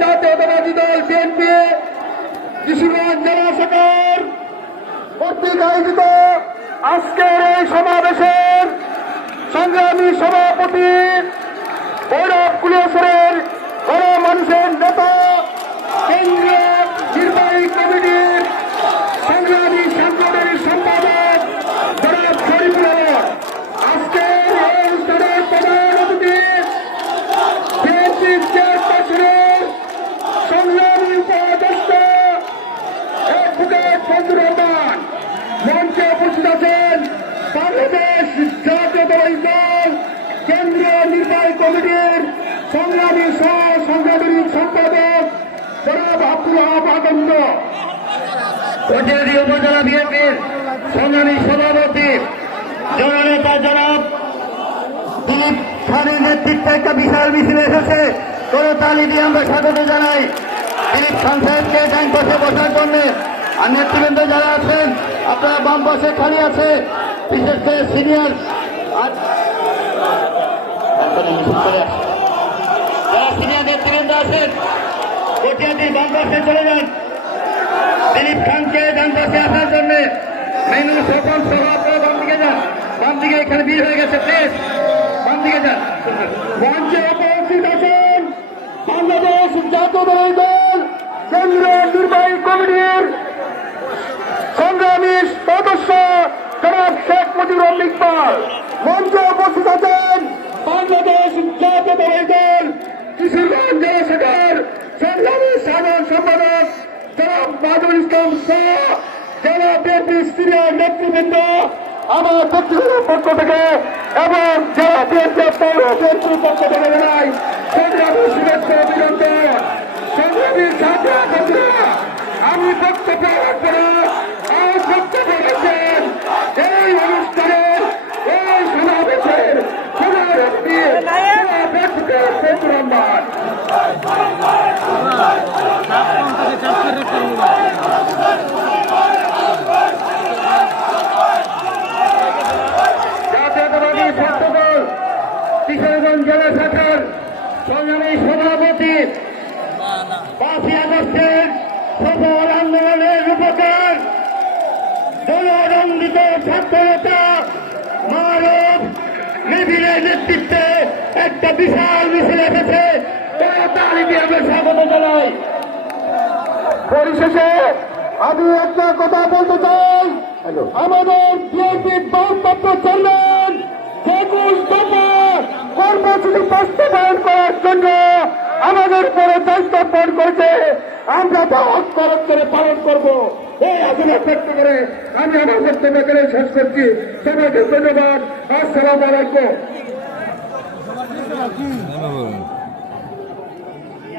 জাতীয়তাবাদী দল বিএনপি কিশোরগঞ্জ জেলা শাখার কর্তৃক আয়োজিত আজকের এই সমাবেশের সংগ্রামী সভাপতি ভৈরব কুলিয়াসরের গণমানুষের নেতা কেন্দ্রীয় নির্বাহী কমিটির সংগ্রামী সাংগঠনিক সম্পাদক জনাব শরীফুল আলম, আজকের এই অনুষ্ঠানের প্রধান অতিথি বিএনপি চেয়ারপারসনের সংগ্রামী উপাধ্যক্ষ অ্যাডভোকেট ফজলুর রহমান, মঞ্চে উপস্থিত আছেন বাংলাদেশ জাতীয়তাবাদী দল কেন্দ্রীয় নির্বাহী কমিটির সংগ্রামী সহ সাংগঠনিক সম্পাদক জনাব আব্দুল ওয়াহাব আগন্দ, কটিয়াদী উপজেলা বিএনপির সংগ্রামী সভাপতি জননেতা জনাব দিলীপ খানের নেতৃত্বে একটা বিশাল মিছিল এসেছে। করতালি দিয়ে আমরা স্বাগত জানাই দিলীপ খান সাহেবকে ডান পাশে বসার জন্য। আর নেতৃবৃন্দ যারা আছেন আপনারা বাম পাশে খালি আছে, বিশেষ করে সিনিয়র যারা সিনিয়র নেতৃবৃন্দ আছেন কটিয়াদী বাম পাশে চলে যান। দিলীপ খানকে ডান পাশে আসার জন্য মেনু সকল সভা বাম দিকে যান, বাম দিকে এখানে ভিড় হয়ে গেছে, প্লিজ বাম দিকে যান। মঞ্চে উপস্থিত আছেন বাংলাদেশ জাতীয়তাবাদী দল কেন্দ্রীয় নির্বাহী কমিটির সংগ্রামী সদস্য জনাব শেখ মুজিবুর ইকবাল, মঞ্চে উপস্থিত আছেন বাংলাদেশ জাতীয়তাবাদী দল কিশোরগঞ্জ জেলা শাখার সংগ্রামী সাধারণ সম্পাদক জনাব বাদুল ইসলাম শাহ, জেলা বিএনপি সিনিয়র নেতৃবৃন্দ আমার ব্যক্তিগত পক্ষ থেকে এবং জেলা বিএনপি পৌর বিএনপির পক্ষ থেকে জানাই সংগ্রামী শুভেচ্ছা অভিনন্দন। সংগ্রামী ছাত্র ছাত্রীরা, আমি বক্তব্য রাখবো আর বক্তব্য রাখছেন এই অনুষ্ঠানের এই সমাবেশের সভাপতি ফজলুর রহমান। জাতীয়তাবাদী ছাত্রদল কিশোরগঞ্জ জেলা শাখার সংগ্রামী সভাপতি 5ই আগস্টের সফল আন্দোলনের রূপকার জনরঞ্জিত ছাত্র নেতা মানব নিবিড়ের নেতৃত্বে একটা বিশাল মিছিল এসেছে। তালি দিয়ে আমরা স্বাগত জানাই। পরিশেষে আমি একটা কথা বলতে চাই, আমাদের বিএনপির ভারপ্রাপ্ত চেয়ারম্যান 21 দফা কর্মসূচি বাস্তবায়ন করার জন্য আমাদের উপরে দায়িত্ব অর্পণ করেছে, আমরা তা অক্ষর অক্ষরে পালন করব। এই আলোচনা ব্যক্ত করে আমি আমার বক্তব্য করে শেষ করছি। সবাইকে ধন্যবাদ। আসসালামু আলাইকুম।